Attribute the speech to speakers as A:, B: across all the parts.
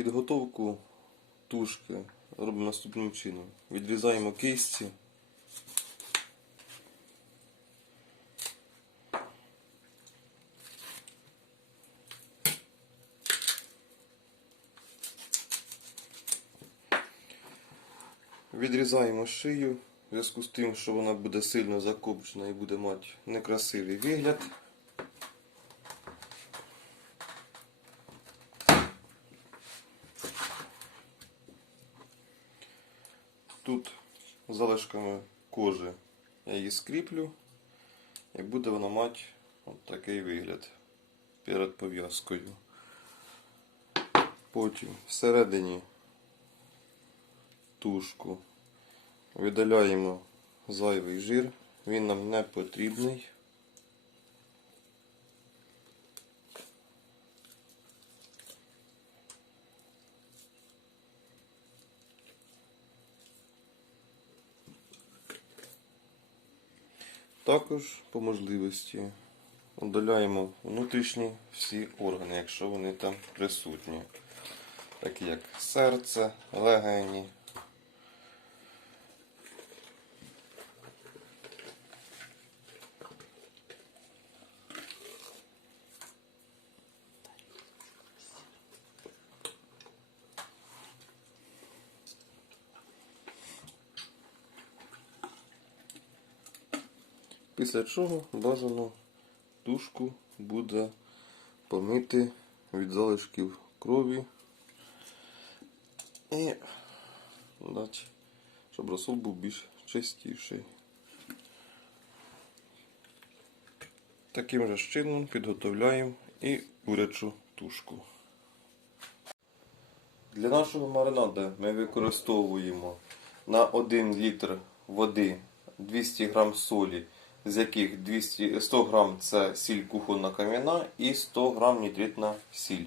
A: Підготовку тушки робимо наступним чином. Відрізаємо кисті. Відрізаємо шию в зв'язку з тим, що вона буде сильно закопчена і буде мати некрасивий вигляд. Залишками кожи я її скріплю і буде вона мати от такий вигляд перед пов'язкою. Потім всередині тушку видаляємо зайвий жир, він нам не потрібний. Також по можливості удаляємо внутрішні всі органи, якщо вони там присутні, такі як серце, легені. Після чого бажано тушку буде помити від залишків крові і дати, щоб розсол був більш чистіший. Таким же чином підготовляємо і курячу тушку. Для нашого маринаду ми використовуємо на 1 літр води 200 г солі, з яких 200, 100 г це сіль кухонна кам'яна і 100 г нітритна сіль.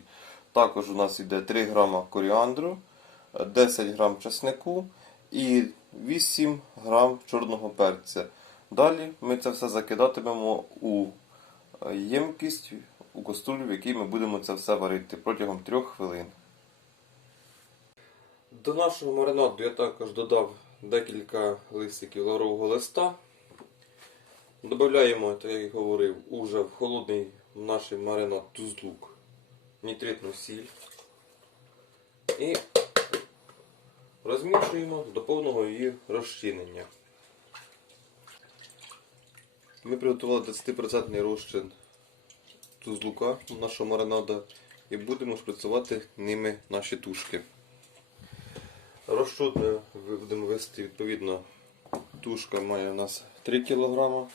A: Також у нас йде 3 г коріандру, 10 г чеснику і 8 г чорного перця. Далі ми це все закидатимемо у е, ємкість, у каструлю, в якій ми будемо це все варити протягом 3 хвилин. До нашого маринаду я також додав декілька листиків лаврового листа. Додаємо, як я говорив, уже в холодний наш маринад тузлук, нітритну сіль. І розмішуємо до повного її розчинення. Ми приготували 20% розчин тузлука нашого маринада і будемо шприцювати ними наші тушки. Розчодне будемо вести відповідно. Тушка має у нас 3 кг.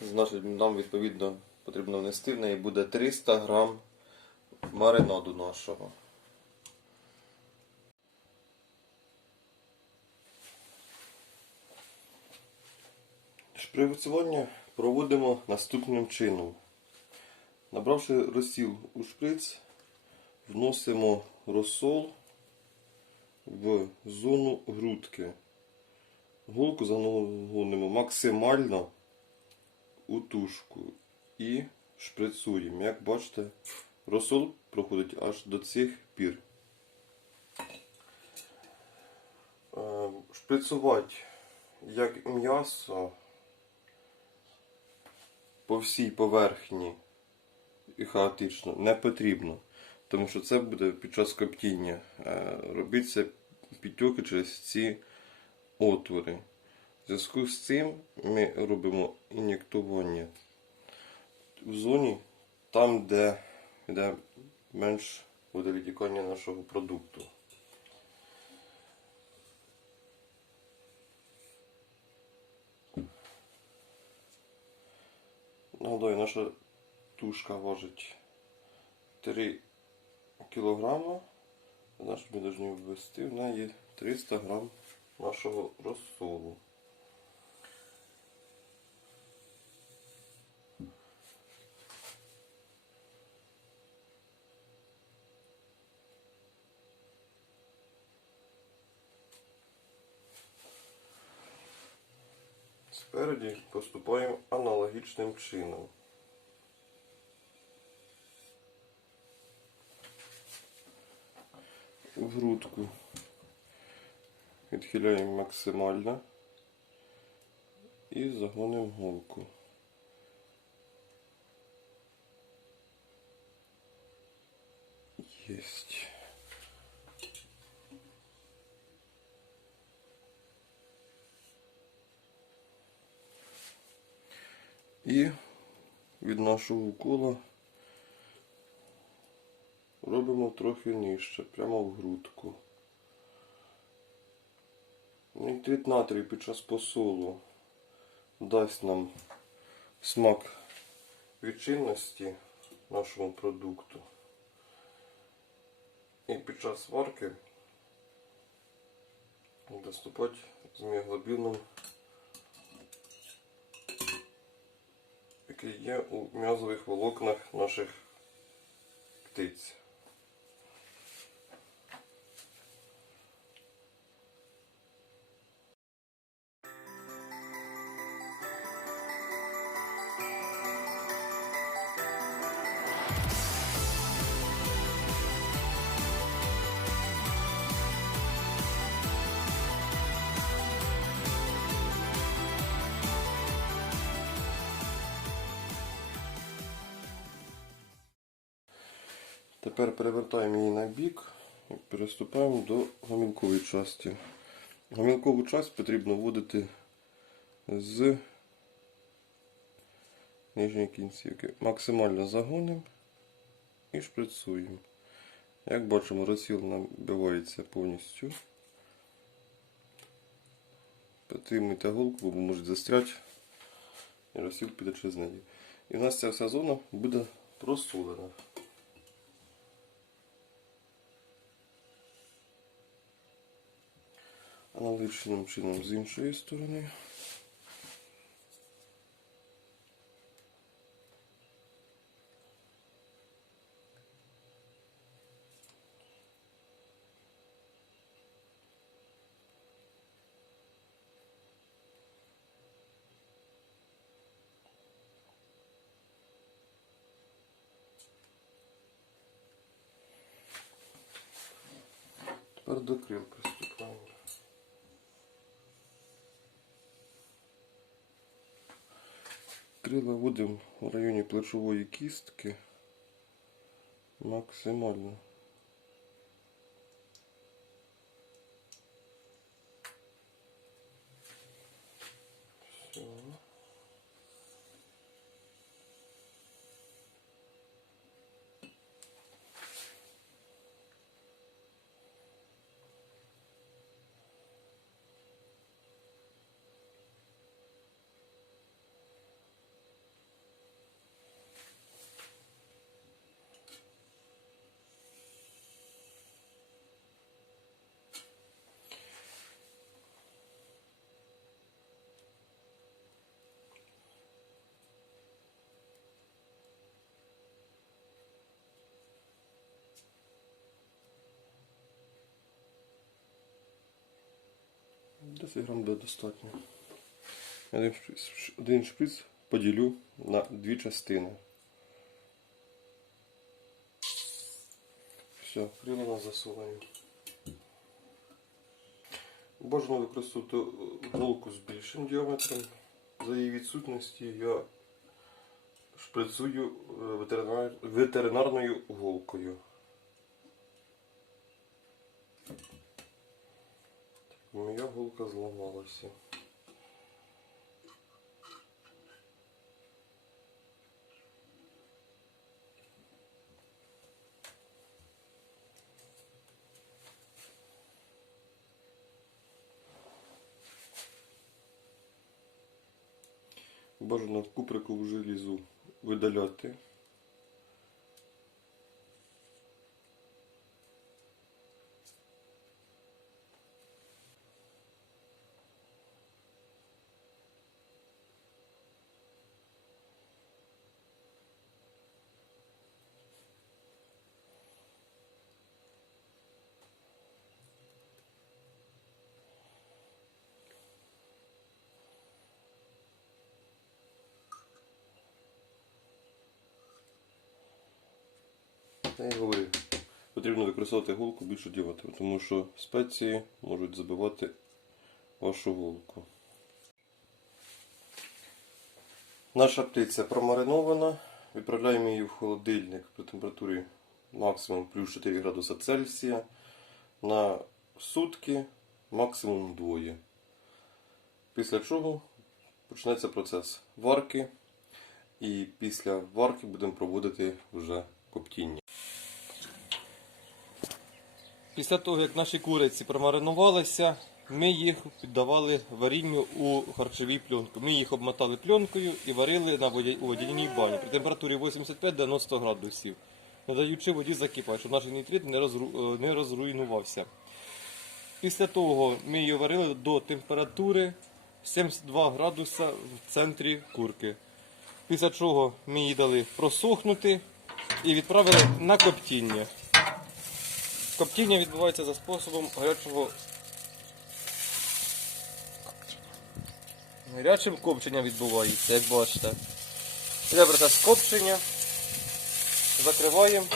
A: Значить, нам відповідно потрібно внести в неї буде 300 грам маринаду нашого. Шприцювання проводимо наступним чином. Набравши розсіл у шприц, вносимо розсол в зону грудки. Голку загонимо максимально у тушку і шприцуємо. Як бачите, розсол проходить аж до цих пір. Е, Шприцувати як м'ясо по всій поверхні і хаотично не потрібно. Тому що це буде під час коптіння е, робитися підтьоки через ці отвори. В зв'язку з цим ми робимо ін'єктування в зоні там, де йде менш буде відтікання нашого продукту. Нагадаю, наша тушка важить 3 кілограма. Значить, ми повинні ввести в неї 300 грам нашого розсолу. Спереді поступаємо аналогічним чином. в грудку. Відхиляємо максимально і загонимо голку. І від нашого укола робимо трохи нижче, прямо в грудку. Нітрит натрію під час посолу дасть нам смак відчинності нашому продукту. І під час варки доступати з міоглобіном, який є у м'язових волокнах наших птиць. Тепер перевертаємо її на бік і переступаємо до гомілкової частини. Гомілкову часть потрібно вводити з нижньої кінцівки. Максимально загонимо і шприцуємо. Як бачимо, розсіл набивається повністю. Підтримуйте голку, бо може застряти і розсіл піде через неї. І в нас ця вся зона буде просолена. Аналогічним чином з іншої сторони. Тепер до крил приступаємо. Крила наводимо в районі плечової кістки максимально. 10 грам буде достатньо. Один шприц, один шприц поділю на дві частини. Все, крило нас засуваємо. Бажано використовувати голку з більшим діаметром. За її відсутності я шприцую е, ветеринар... ветеринарною голкою. Моя голка зламалася. Бажано куприкову желізу видаляти. Я говорю, потрібно використовувати голку більш діятелю, тому що спеції можуть забивати вашу голку. Наша птиця промаринована. Відправляємо її в холодильник при температурі максимум плюс 4 градуса Цельсія на сутки, максимум двоє. Після чого почнеться процес варки. І після варки будемо проводити вже коптіння. Після того, як наші куриці промаринувалися, ми їх піддавали варінню у харчовій пленку. Ми їх обмотали пленкою і варили на воді- у водяній бані при температурі 85-90 градусів, не даючи воді закипати, щоб наш нітрит не, розру... е, не розруйнувався. Після того ми її варили до температури 72 градуса в центрі курки. Після чого ми її дали просохнути і відправили на коптіння. Коптіння відбувається за способом гарячого. Гарячим копчення відбувається, як бачите. Іде процес копчення. Закриваємо